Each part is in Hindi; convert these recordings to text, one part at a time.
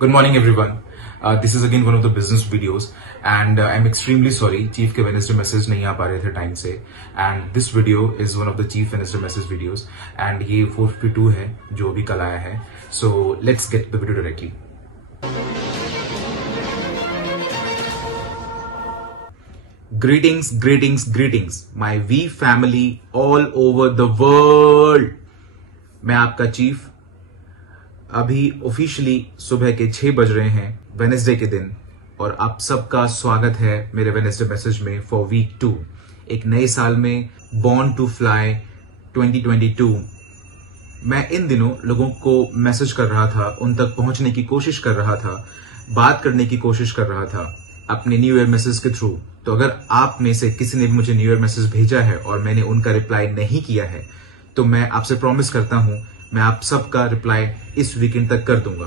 Good morning, everyone. This is again one of the business videos, and I'm extremely sorry. Chief के Wednesday message नहीं आ पा रहे थे टाइम से, and this video is one of the Chief Wednesday message videos, and ये 452 है जो अभी कल आया है. So let's get the video directly. Greetings, greetings, greetings, my V family all over the world. मैं आपका चीफ. अभी ऑफिशियली सुबह के 6 बज रहे हैं वेनेसडे के दिन, और आप सबका स्वागत है मेरे वेनेसडे मैसेज में फॉर वीक 2. एक नए साल में बॉर्न टू फ्लाई 2022. मैं इन दिनों लोगों को मैसेज कर रहा था, उन तक पहुंचने की कोशिश कर रहा था, बात करने की कोशिश कर रहा था अपने न्यू ईयर मैसेज के थ्रू. तो अगर आप में से किसी ने भी मुझे न्यू ईयर मैसेज भेजा है और मैंने उनका रिप्लाई नहीं किया है, तो मैं आपसे प्रॉमिस करता हूं मैं आप सबका रिप्लाई इस वीकेंड तक कर दूंगा.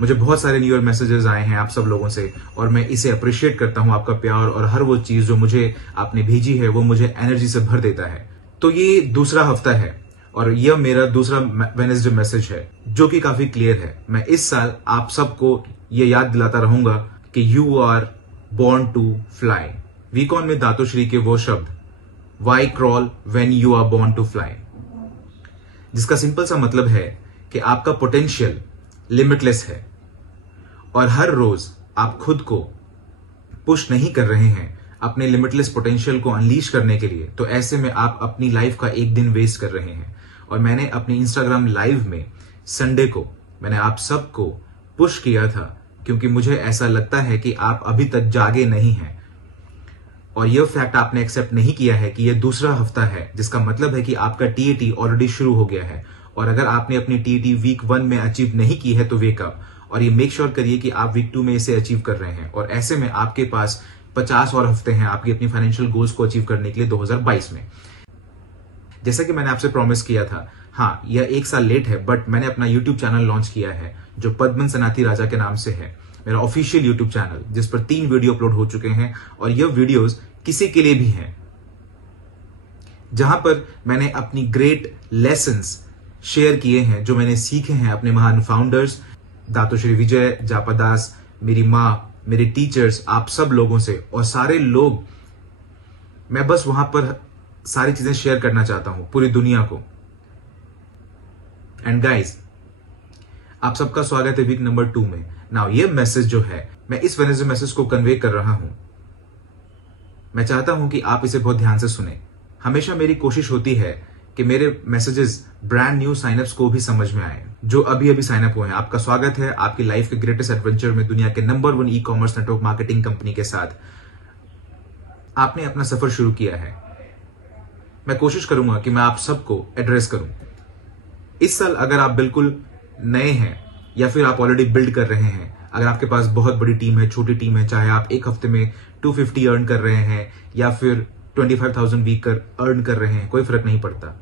मुझे बहुत सारे न्यू ईयर मैसेजेस आए हैं आप सब लोगों से, और मैं इसे अप्रिशिएट करता हूं. आपका प्यार और हर वो चीज जो मुझे आपने भेजी है वो मुझे एनर्जी से भर देता है. तो ये दूसरा हफ्ता है और यह मेरा दूसरा वेडनेसडे मैसेज है जो कि काफी क्लियर है. मैं इस साल आप सबको ये याद दिलाता रहूंगा कि you are born to fly. वीकॉन में दातोश्री के वो शब्द why crawl when you are born to fly, जिसका सिंपल सा मतलब है कि आपका पोटेंशियल लिमिटलेस है और हर रोज आप खुद को पुश नहीं कर रहे हैं अपने लिमिटलेस पोटेंशियल को अनलीश करने के लिए. तो ऐसे में आप अपनी लाइफ का एक दिन वेस्ट कर रहे हैं. और मैंने अपने इंस्टाग्राम लाइव में संडे को मैंने आप सबको पुश किया था क्योंकि मुझे ऐसा लगता है कि आप अभी तक जागे नहीं हैं. और यह फैक्ट आपने एक्सेप्ट नहीं किया है कि यह दूसरा हफ्ता है, जिसका मतलब है कि आपका टीएटी ऑलरेडी शुरू हो गया है. और अगर आपने अपनी टीएटी वीक 1 में अचीव नहीं की है तो वेक अप और ये मेक श्योर करिए कि आप वीक 2 में इसे अचीव कर रहे हैं. और ऐसे में आपके पास 50 और हफ्ते हैं आपकी अपनी फाइनेंशियल गोल्स को अचीव करने के लिए 2022 में. जैसा कि मैंने आपसे प्रॉमिस किया था, हाँ यह 1 साल लेट है, बट मैंने अपना यूट्यूब चैनल लॉन्च किया है जो पद्मन सनाथी राजा के नाम से है. मेरा ऑफिशियल यूट्यूब चैनल जिस पर 3 वीडियो अपलोड हो चुके हैं, और यह वीडियोस किसी के लिए भी हैं, जहां पर मैंने अपनी ग्रेट लेसन्स शेयर किए हैं जो मैंने सीखे हैं अपने महान फाउंडर्स दातोश्री विजय, जापा दास, मेरी मां, मेरे टीचर्स, आप सब लोगों से. और सारे लोग, मैं बस वहां पर सारी चीजें शेयर करना चाहता हूं पूरी दुनिया को. एंड गाइज, आप सबका स्वागत है वीक नंबर 2 में. नाउ ये मैसेज जो है, मैं इस वेडनेसडे मैसेज को कन्वे कर रहा हूं. मैं चाहता हूं कि आप इसे बहुत ध्यान से सुने. हमेशा मेरी कोशिश होती है कि मेरे मैसेजेस ब्रांड न्यू साइनअप्स को भी समझ में आए, जो अभी अभी साइनअप हुए हैं. आपका स्वागत है आपकी लाइफ के ग्रेटेस्ट एडवेंचर में, दुनिया के number 1 e commerce network marketing company के साथ आपने अपना सफर शुरू किया है. मैं कोशिश करूंगा कि मैं आप सबको एड्रेस करूं. इस साल अगर आप बिल्कुल नए हैं या फिर आप ऑलरेडी बिल्ड कर रहे हैं, अगर आपके पास बहुत बड़ी टीम है, छोटी टीम है, चाहे आप एक हफ्ते में 250 अर्न कर रहे हैं या फिर 25,000 वीक कर अर्न कर रहे हैं, कोई फर्क नहीं पड़ता.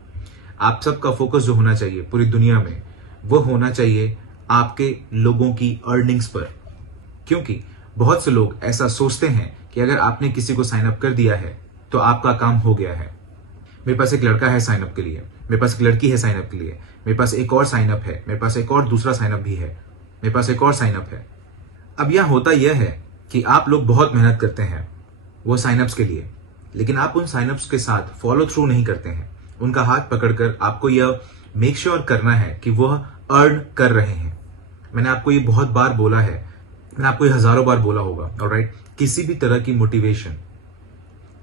आप सबका फोकस जो होना चाहिए पूरी दुनिया में, वो होना चाहिए आपके लोगों की अर्निंग्स पर. क्योंकि बहुत से लोग ऐसा सोचते हैं कि अगर आपने किसी को साइन अप कर दिया है तो आपका काम हो गया है. मेरे पास एक लड़का है साइन अप के लिए, मेरे पास एक लड़की है साइन अप के लिए, मेरे पास एक और साइन अप है, मेरे पास एक और दूसरा साइन अप भी है, मेरे पास एक और साइन अप है. अब यह होता यह है कि आप लोग बहुत मेहनत करते हैं वो साइन अप्स के लिए, लेकिन आप उन साइन अप्स के साथ फॉलो थ्रू नहीं करते हैं. उनका हाथ पकड़कर आपको यह मेक श्योर करना है कि वह अर्न कर रहे हैं. मैंने आपको ये बहुत बार बोला है, मैंने आपको ये हजारों बार बोला होगा. ऑलराइट, किसी भी तरह की मोटिवेशन,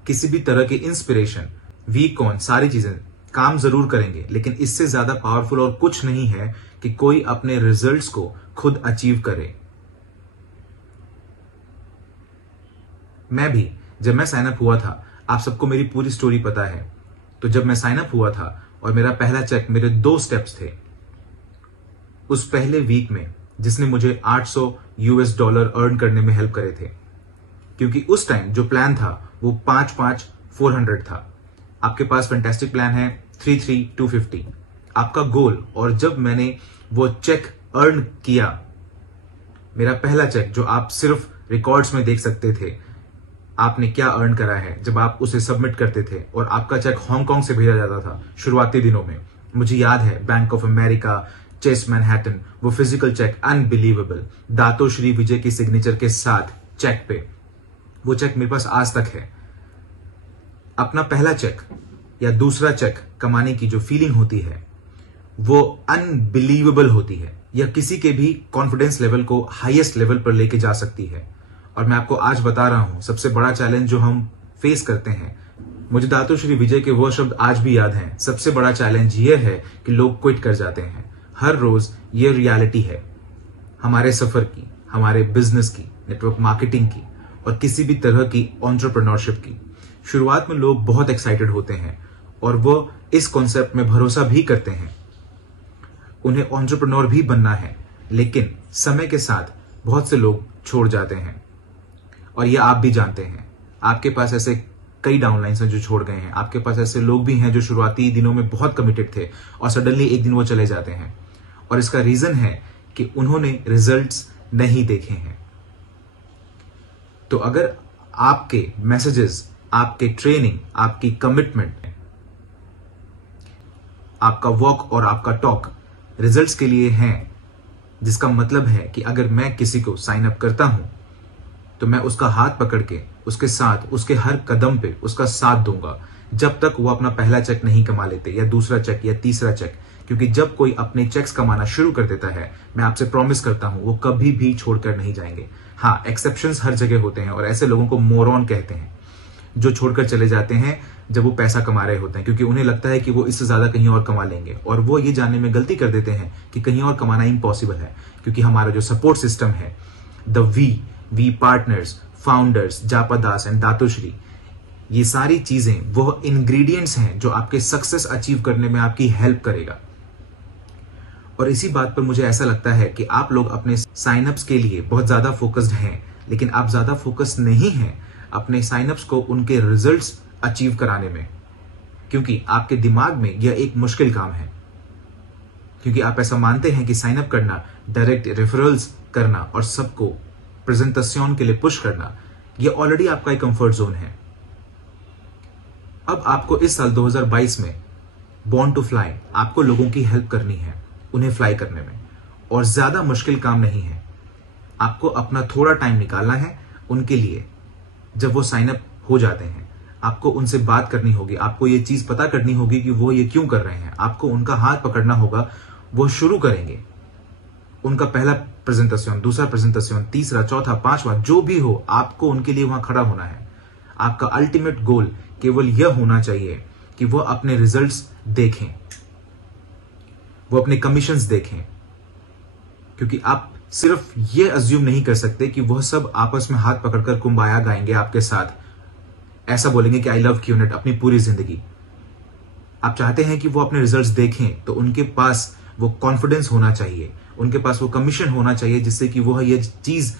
किसी भी तरह की इंस्पिरेशन, वीक ऑन, सारी चीजें काम जरूर करेंगे, लेकिन इससे ज्यादा पावरफुल और कुछ नहीं है कि कोई अपने रिजल्ट्स को खुद अचीव करे. मैं भी जब मैं साइन अप हुआ था, आप सबको मेरी पूरी स्टोरी पता है. तो जब मैं साइन अप हुआ था और मेरा पहला चेक, मेरे 2 स्टेप्स थे उस पहले वीक में, जिसने मुझे $800 अर्न करने में हेल्प करे थे. क्योंकि उस टाइम जो प्लान था वो 5-5-400 था. आपके पास फैंटास्टिक प्लान है 3-3-250 आपका गोल. और जब मैंने वो चेक अर्न किया, मेरा पहला चेक जो आप सिर्फ रिकॉर्ड्स में देख सकते थे, आपने क्या अर्न करा है जब आप उसे सबमिट करते थे, और आपका चेक हांगकांग से भेजा जाता था शुरुआती दिनों में. मुझे याद है Bank of America, Chase Manhattan, वो physical cheque unbelievable, Dato Sri Vijay की सिग्नेचर के साथ चेक पे, वो चेक मेरे पास आज तक है। अपना पहला चेक या दूसरा चेक कमाने की जो फीलिंग होती है वो अनबिलीवेबल होती है, या किसी के भी कॉन्फिडेंस लेवल को हाईएस्ट लेवल पर लेके जा सकती है। और मैं आपको आज बता रहा हूं सबसे बड़ा चैलेंज जो हम फेस करते हैं, मुझे दातो श्री विजय के वो शब्द आज भी याद हैं, सबसे बड़ा चैलेंज ये है कि लोग क्विट कर जाते हैं। हर रोज ये रियलिटी है हमारे सफर की, हमारे बिजनेस की, नेटवर्क मार्केटिंग की और किसी भी तरह की एंटरप्रेन्योरशिप की। शुरुआत में लोग बहुत एक्साइटेड होते हैं और वो इस कॉन्सेप्ट में भरोसा भी करते हैं, उन्हें एंटरप्रेन्योर भी बनना है, लेकिन समय के साथ बहुत से लोग छोड़ जाते हैं। और ये आप भी जानते हैं, आपके पास ऐसे कई डाउनलाइंस हैं जो छोड़ गए हैं, आपके पास ऐसे लोग भी हैं जो शुरुआती दिनों में बहुत कमिटेड थे और सडनली एक दिन वो चले जाते हैं। और इसका रीजन है कि उन्होंने रिजल्ट्स नहीं देखे हैं। तो अगर आपके मैसेजेस, आपके ट्रेनिंग, आपकी कमिटमेंट, आपका वॉक और आपका टॉक रिजल्ट्स के लिए हैं, जिसका मतलब है कि अगर मैं किसी को साइन अप करता हूं तो मैं उसका हाथ पकड़ के उसके साथ उसके हर कदम पे उसका साथ दूंगा जब तक वो अपना पहला चेक नहीं कमा लेते, या दूसरा चेक या तीसरा चेक। क्योंकि जब कोई अपने चेक्स कमाना शुरू कर देता है, मैं आपसे प्रॉमिस करता हूं वो कभी भी छोड़कर नहीं जाएंगे। हाँ, एक्सेप्शंस हर जगह होते हैं और ऐसे लोगों को मोरॉन कहते हैं जो छोड़कर चले जाते हैं जब वो पैसा कमा रहे होते हैं, क्योंकि उन्हें लगता है कि वो इससे ज्यादा कहीं और कमा लेंगे। और वो ये जानने में गलती कर देते हैं कि कहीं और कमाना इम्पॉसिबल है, क्योंकि हमारा जो सपोर्ट सिस्टम है, the V partners, founders, Japa Das and Dato Sri, ये सारी चीजें वो इंग्रेडिएंट्स हैं जो आपके सक्सेस अचीव करने में आपकी हेल्प करेगा। और इसी बात पर मुझे ऐसा लगता है कि आप लोग अपने साइनअप्स के लिए बहुत ज्यादा फोकस्ड हैं, लेकिन आप ज्यादा फोकस नहीं हैं अपने साइनअप्स को उनके रिजल्ट्स अचीव कराने में, क्योंकि आपके दिमाग में यह एक मुश्किल काम है, क्योंकि आप ऐसा मानते हैं कि साइनअप करना, डायरेक्ट रेफरल्स करना और सबको प्रेजेंटेशन के लिए पुश करना, यह ऑलरेडी आपका एक कंफर्ट जोन है। अब आपको इस साल 2022 में बॉर्न टू फ्लाई, आपको लोगों की हेल्प करनी है उन्हें फ्लाई करने में, और ज्यादा मुश्किल काम नहीं है। आपको अपना थोड़ा टाइम निकालना है उनके लिए। जब वो साइन अप हो जाते हैं, आपको उनसे बात करनी होगी, आपको ये चीज पता करनी होगी कि वो ये क्यों कर रहे हैं, आपको उनका हाथ पकड़ना होगा, वो शुरू करेंगे, उनका पहला प्रेजेंटेशन, दूसरा प्रेजेंटेशन, तीसरा, चौथा, पांचवा, जो भी हो, आपको उनके लिए वहां खड़ा होना है। आपका अल्टीमेट गोल केवल यह होना चाहिए कि वो अपने रिजल्ट्स देखें, वो अपने कमीशंस देखें, क्योंकि आप सिर्फ ये अज्यूम नहीं कर सकते कि वह सब आपस में हाथ पकड़कर कुंबाया गाएंगे आपके साथ, ऐसा बोलेंगे कि आई लव क्यूनेट अपनी पूरी जिंदगी। आप चाहते हैं कि वो अपने रिजल्ट्स देखें, तो उनके पास वो कॉन्फिडेंस होना चाहिए, उनके पास वो कमीशन होना चाहिए, जिससे कि वो ये चीज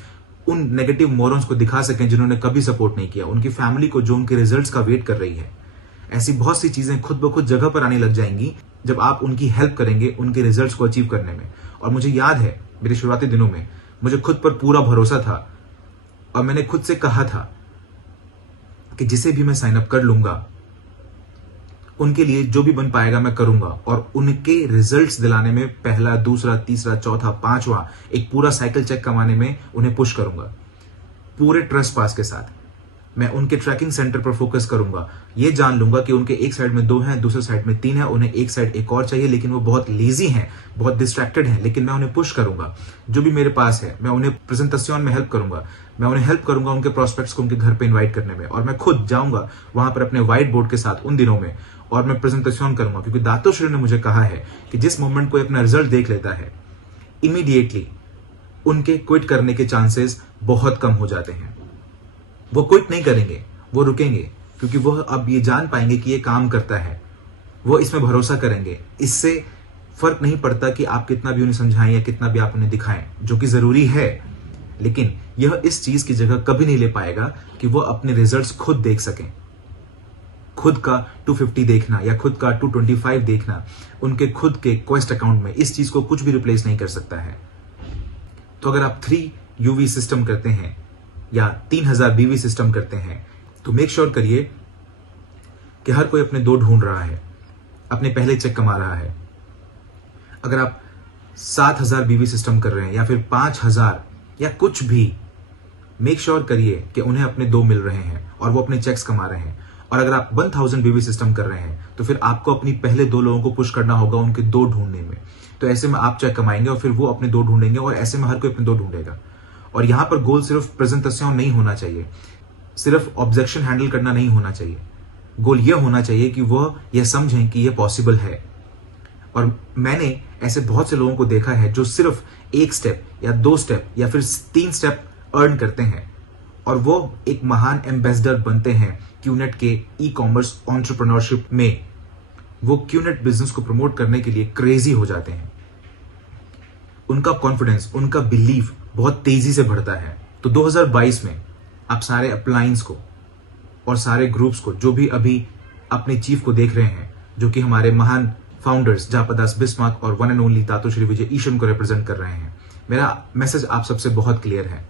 उन नेगेटिव मोरल्स को दिखा सकें जिन्होंने कभी सपोर्ट नहीं किया, उनकी फैमिली को जो उनके रिजल्ट्स का वेट कर रही है। ऐसी बहुत सी चीजें खुद ब खुद जगह पर आने लग जाएंगी जब आप उनकी हेल्प करेंगे उनके रिजल्ट्स को अचीव करने में। और मुझे याद है मेरे शुरुआती दिनों में मुझे खुद पर पूरा भरोसा था और मैंने खुद से कहा था कि जिसे भी मैं साइन अप कर लूंगा उनके लिए जो भी बन पाएगा मैं करूंगा, और उनके रिजल्ट्स दिलाने में पहला, दूसरा, तीसरा, चौथा, पांचवा एक पूरा साइकिल चेक कमाने में उन्हें पुश करूंगा पूरे ट्रस्ट पास के साथ। मैं उनके ट्रैकिंग सेंटर पर फोकस करूंगा, ये जान लूंगा कि उनके एक साइड में 2 हैं, दूसरे साइड में 3 है, उन्हें एक साइड एक और चाहिए, लेकिन वो बहुत लेजी हैं, बहुत डिस्ट्रैक्टेड हैं, लेकिन मैं उन्हें पुश करूंगा। जो भी मेरे पास है मैं उन्हें प्रेजेंटेशन में हेल्प करूंगा, मैं उन्हें हेल्प करूंगा उनके प्रोस्पेक्ट्स को उनके घर पे इन्वाइट करने में, और मैं खुद जाऊंगा वहां पर अपने व्हाइट बोर्ड के साथ उन दिनों में और मैं प्रेजेंटेशन करूंगा। क्योंकि दातोश्री ने मुझे कहा है कि जिस मोमेंट कोई अपना रिजल्ट देख लेता है, इमीडिएटली उनके क्विट करने के चांसेस बहुत कम हो जाते हैं। वो क्विट नहीं करेंगे, वो रुकेंगे, क्योंकि वो अब ये जान पाएंगे कि ये काम करता है, वो इसमें भरोसा करेंगे। इससे फर्क नहीं पड़ता कि आप कितना भी उन्हें समझाएं या कितना भी आप उन्हें दिखाएं, जो कि जरूरी है, लेकिन यह इस चीज की जगह कभी नहीं ले पाएगा कि वो अपने रिजल्ट्स खुद देख सकें। खुद का 250 देखना या खुद का 225 देखना उनके खुद के क्वेस्ट अकाउंट में, इस चीज को कुछ भी रिप्लेस नहीं कर सकता है। तो अगर आप 3 UV सिस्टम करते हैं या 3000 BV सिस्टम करते हैं, तो मेक श्योर करिए कि हर कोई अपने 2 ढूंढ रहा है, अपने पहले चेक कमा रहा है। अगर आप 7,000 बीवी सिस्टम कर रहे हैं या फिर 5,000 या कुछ भी, मेक श्योर करिए कि उन्हें अपने 2 मिल रहे हैं और वो अपने चेक्स कमा रहे हैं। और अगर आप 1000 बीवी सिस्टम कर रहे हैं तो फिर आपको अपनी पहले 2 लोगों को पुश करना होगा उनके 2 ढूंढने में। तो ऐसे में आप चेक कमाएंगे और फिर वो अपने 2 ढूंढेंगे और ऐसे में हर कोई अपने 2 ढूंढेगा। और यहां पर गोल सिर्फ प्रेजेंटेशन नहीं होना चाहिए, सिर्फ ऑब्जेक्शन हैंडल करना नहीं होना चाहिए। गोल यह होना चाहिए कि वह यह समझें कि यह पॉसिबल है। और मैंने ऐसे बहुत से लोगों को देखा है जो सिर्फ 1 स्टेप या 2 स्टेप या फिर 3 स्टेप अर्न करते हैं और वो एक महान एम्बेसडर बनते हैं क्यूनेट के ई-कॉमर्स एंटरप्रेन्योरशिप में। वो क्यूनेट बिजनेस को प्रमोट करने के लिए क्रेजी हो जाते हैं। उनका कॉन्फिडेंस, उनका बिलीफ बहुत तेजी से बढ़ता है। तो 2022 में आप सारे अपलायंस को और सारे ग्रुप्स को, जो भी अभी अपने चीफ को देख रहे हैं, जो कि हमारे महान फाउंडर्स जापादास बिस्मार्क और one and only Dato Sri Vijay Eswaran को रिप्रेजेंट कर रहे हैं, मेरा मैसेज आप सबसे बहुत क्लियर है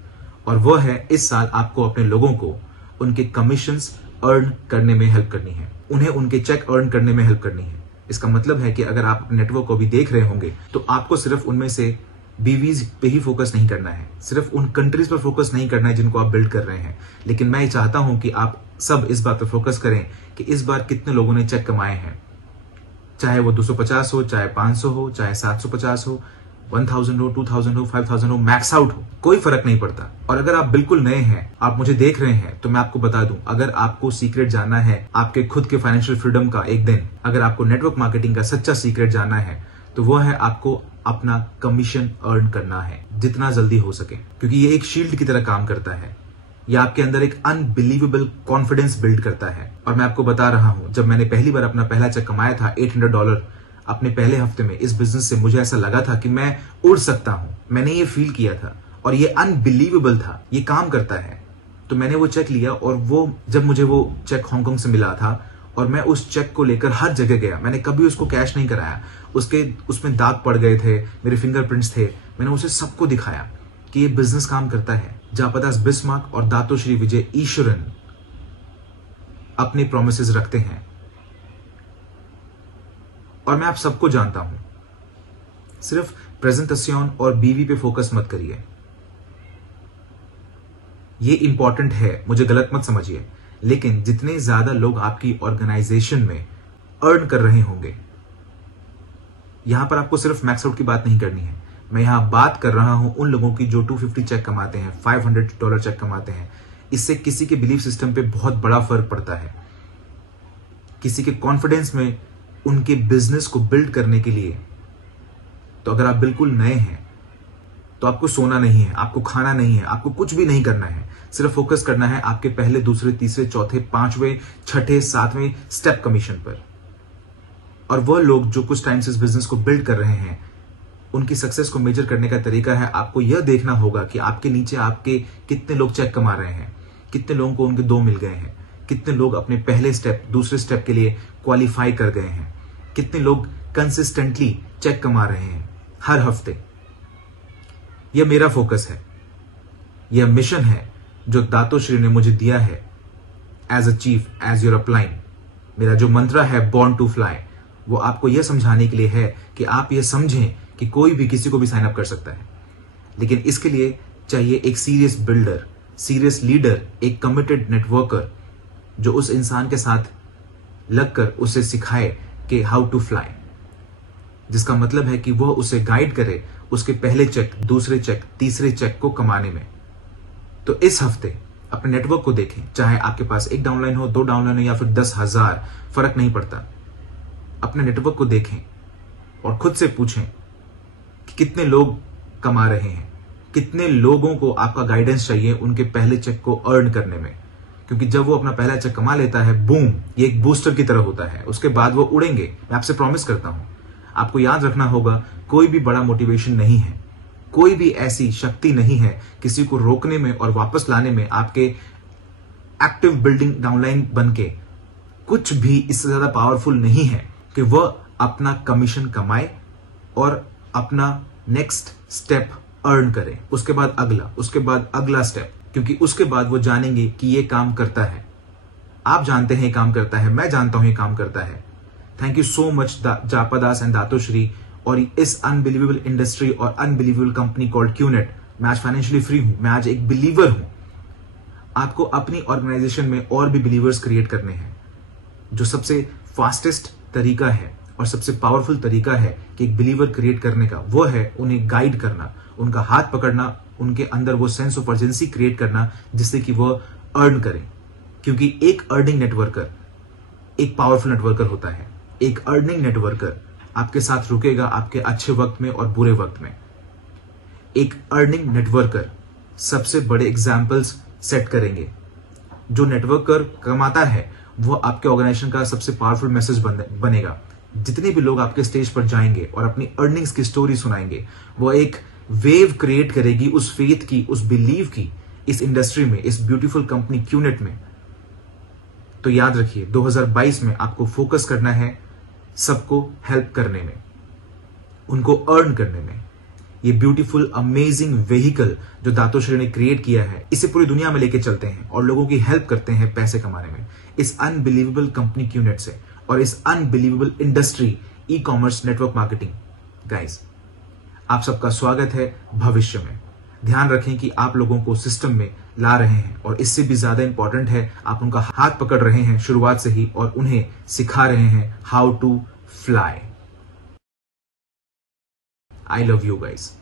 और वह है इस साल आपको अपने लोगों को उनके कमीशंस अर्न करने में हेल्प करनी है, उन्हें उनके चेक अर्न करने में हेल्प करनी है। इसका मतलब है कि अगर आप नेटवर्क को भी देख रहे होंगे तो आपको सिर्फ उनमें से बीवीज पे ही फोकस नहीं करना है, सिर्फ उन कंट्रीज पर फोकस नहीं करना है जिनको आप बिल्ड कर रहे हैं। लेकिन मैं चाहता हूं कि आप सब इस बात पर फोकस करें कि इस बार कितने लोगों ने चेक कमाए हैं, चाहे वो 250 हो, चाहे 500 हो, चाहे 750 हो, 1000 हो, 2000 हो, 5000 हो, मैक्स आउट हो, कोई फर्क नहीं पड़ता। और अगर आप बिल्कुल नए हैं, आप मुझे देख रहे हैं, तो मैं आपको बता दूं, अगर आपको सीक्रेट जानना है आपके खुद के फाइनेंशियल फ्रीडम का एक दिन, अगर आपको नेटवर्क मार्केटिंग का सच्चा सीक्रेट जानना है, तो वो है आपको अपना कमीशन अर्न करना है जितना जल्दी हो सके, क्योंकि ये एक शील्ड की तरह काम करता है। ये आपके अंदर एक अनबिलीवेबल कॉन्फिडेंस बिल्ड करता है। और मैं आपको बता रहा हूं, जब मैंने पहली बार अपना पहला चेक कमाया था $800 अपने पहले हफ्ते में इस बिजनेस से, मुझे ऐसा लगा था कि मैं उड़ सकता हूं। मैंने ये फील किया था और ये अनबिलीवेबल था, ये काम करता है। तो मैंने वो चेक लिया और वो जब मुझे वो चेक हांगकांग से मिला था और मैं उस चेक को लेकर हर जगह गया, मैंने कभी उसको कैश नहीं कराया, उसमें दाग पड़ गए थे, मेरे फिंगरप्रिंट्स थे, मैंने उसे सबको दिखाया कि ये बिजनेस काम करता है। जापादास बिस्मार्क और दातो श्री विजय ईश्वरन अपने प्रोमिसेस रखते हैं और मैं आप सबको जानता हूं। सिर्फ प्रेजेंटेशन और बीवी पे फोकस मत करिए, ये इंपॉर्टेंट है, मुझे गलत मत समझिए, लेकिन जितने ज्यादा लोग आपकी ऑर्गेनाइजेशन में अर्न कर रहे होंगे, यहां पर आपको सिर्फ मैक्स आउट की बात नहीं करनी है। मैं यहां बात कर रहा हूं उन लोगों की जो 250 चेक कमाते हैं, $500 चेक कमाते हैं। इससे किसी के बिलीफ सिस्टम पे बहुत बड़ा फर्क पड़ता है, किसी के कॉन्फिडेंस में, उनके बिजनेस को बिल्ड करने के लिए। तो अगर आप बिल्कुल नए हैं तो आपको सोना नहीं है, आपको खाना नहीं है, आपको कुछ भी नहीं करना है, सिर्फ फोकस करना है आपके पहले, दूसरे, तीसरे, चौथे, 5वें, 6ठे, 7वें स्टेप कमीशन पर। और वह लोग जो कुछ टाइम से इस बिजनेस को बिल्ड कर रहे हैं, उनकी सक्सेस को मेजर करने का तरीका है आपको यह देखना होगा कि आपके नीचे आपके कितने लोग चेक कमा रहे हैं, कितने लोगों को उनके 2 मिल गए हैं, कितने लोग अपने पहले स्टेप, दूसरे स्टेप के लिए क्वालिफाई कर गए हैं, कितने लोग कंसिस्टेंटली चेक कमा रहे हैं हर हफ्ते। यह मेरा फोकस है, यह मिशन है जो दातो श्री ने मुझे दिया है as a chief, as your upline. मेरा जो मंत्र है बॉर्न टू फ्लाई, वो आपको यह समझाने के लिए है कि आप यह समझें कि कोई भी किसी को भी साइन अप कर सकता है, लेकिन इसके लिए चाहिए एक सीरियस बिल्डर, सीरियस लीडर, एक कमिटेड नेटवर्कर जो उस इंसान के साथ लगकर उसे सिखाए कि हाउ टू फ्लाई, जिसका मतलब है कि वह उसे गाइड करे उसके पहले चेक, दूसरे चेक, तीसरे चेक को कमाने में। तो इस हफ्ते अपने नेटवर्क को देखें, चाहे आपके पास 1 डाउनलाइन हो, 2 डाउनलाइन हो या फिर 10,000, फर्क नहीं पड़ता। अपने नेटवर्क को देखें और खुद से पूछें कि कितने लोग कमा रहे हैं, कितने लोगों को आपका गाइडेंस चाहिए उनके पहले चेक को अर्न करने में। क्योंकि जब वो अपना पहला चेक कमा लेता है, बूम, ये एक बूस्टर की तरह होता है, उसके बाद वो उड़ेंगे, मैं आपसे प्रॉमिस करता हूं। आपको याद रखना होगा, कोई भी बड़ा मोटिवेशन नहीं है, कोई भी ऐसी शक्ति नहीं है किसी को रोकने में और वापस लाने में आपके एक्टिव बिल्डिंग डाउनलाइन बनके। कुछ भी इससे ज्यादा पावरफुल नहीं है कि वह अपना कमीशन कमाए और अपना नेक्स्ट स्टेप अर्न करे, उसके बाद अगला, उसके बाद अगला स्टेप, क्योंकि उसके बाद वो जानेंगे कि ये काम करता है। आप जानते हैं ये काम करता है, मैं जानता हूं ये काम करता है। Thank you so much Japadas and Dato Sri और इस अनबिलीवेबल इंडस्ट्री और अनबिलीवेबल कंपनी कॉल्ड क्यूनेट मैं आज फाइनेंशियली फ्री हूं, मैं आज एक बिलीवर हूं। आपको अपनी ऑर्गेनाइजेशन में और भी बिलीवर्स क्रिएट करने हैं। जो सबसे फास्टेस्ट तरीका है और सबसे पावरफुल तरीका है कि एक बिलीवर क्रिएट करने का, वो है उन्हें गाइड करना, उनका हाथ पकड़ना, उनके अंदर वो सेंस ऑफ अर्जेंसी क्रिएट करना जिससे कि वो अर्न करें। क्योंकि एक अर्निंग नेटवर्कर एक पावरफुल नेटवर्कर होता है। एक अर्निंग नेटवर्कर आपके साथ रुकेगा आपके अच्छे वक्त में और बुरे वक्त में। एक अर्निंग नेटवर्कर सबसे बड़े एग्जाम्पल्स सेट करेंगे। जो नेटवर्कर कमाता है वो आपके ऑर्गेनाइजेशन का सबसे पावरफुल मैसेज बनेगा। जितने भी लोग आपके स्टेज पर जाएंगे और अपनी अर्निंग्स की स्टोरी सुनाएंगे, वो एक वेव क्रिएट करेगी उस फेथ की, उस बिलीव की, इस इंडस्ट्री में, इस ब्यूटीफुल कंपनी क्यूनेट में। तो याद रखिए 2022 में आपको फोकस करना है सबको हेल्प करने में, उनको अर्न करने में। ये ब्यूटीफुल अमेजिंग व्हीकल जो दातोश्री ने क्रिएट किया है, इसे पूरी दुनिया में लेके चलते हैं और लोगों की हेल्प करते हैं पैसे कमाने में, इस अनबिलीवेबल कंपनी क्यूनेट से और इस unbelievable industry e commerce network marketing. Guys, आप सबका स्वागत है भविष्य में। ध्यान रखें कि आप लोगों को सिस्टम में ला रहे हैं और इससे भी ज्यादा इंपॉर्टेंट है आप उनका हाथ पकड़ रहे हैं शुरुआत से ही और उन्हें सिखा रहे हैं how to fly. I love you guys.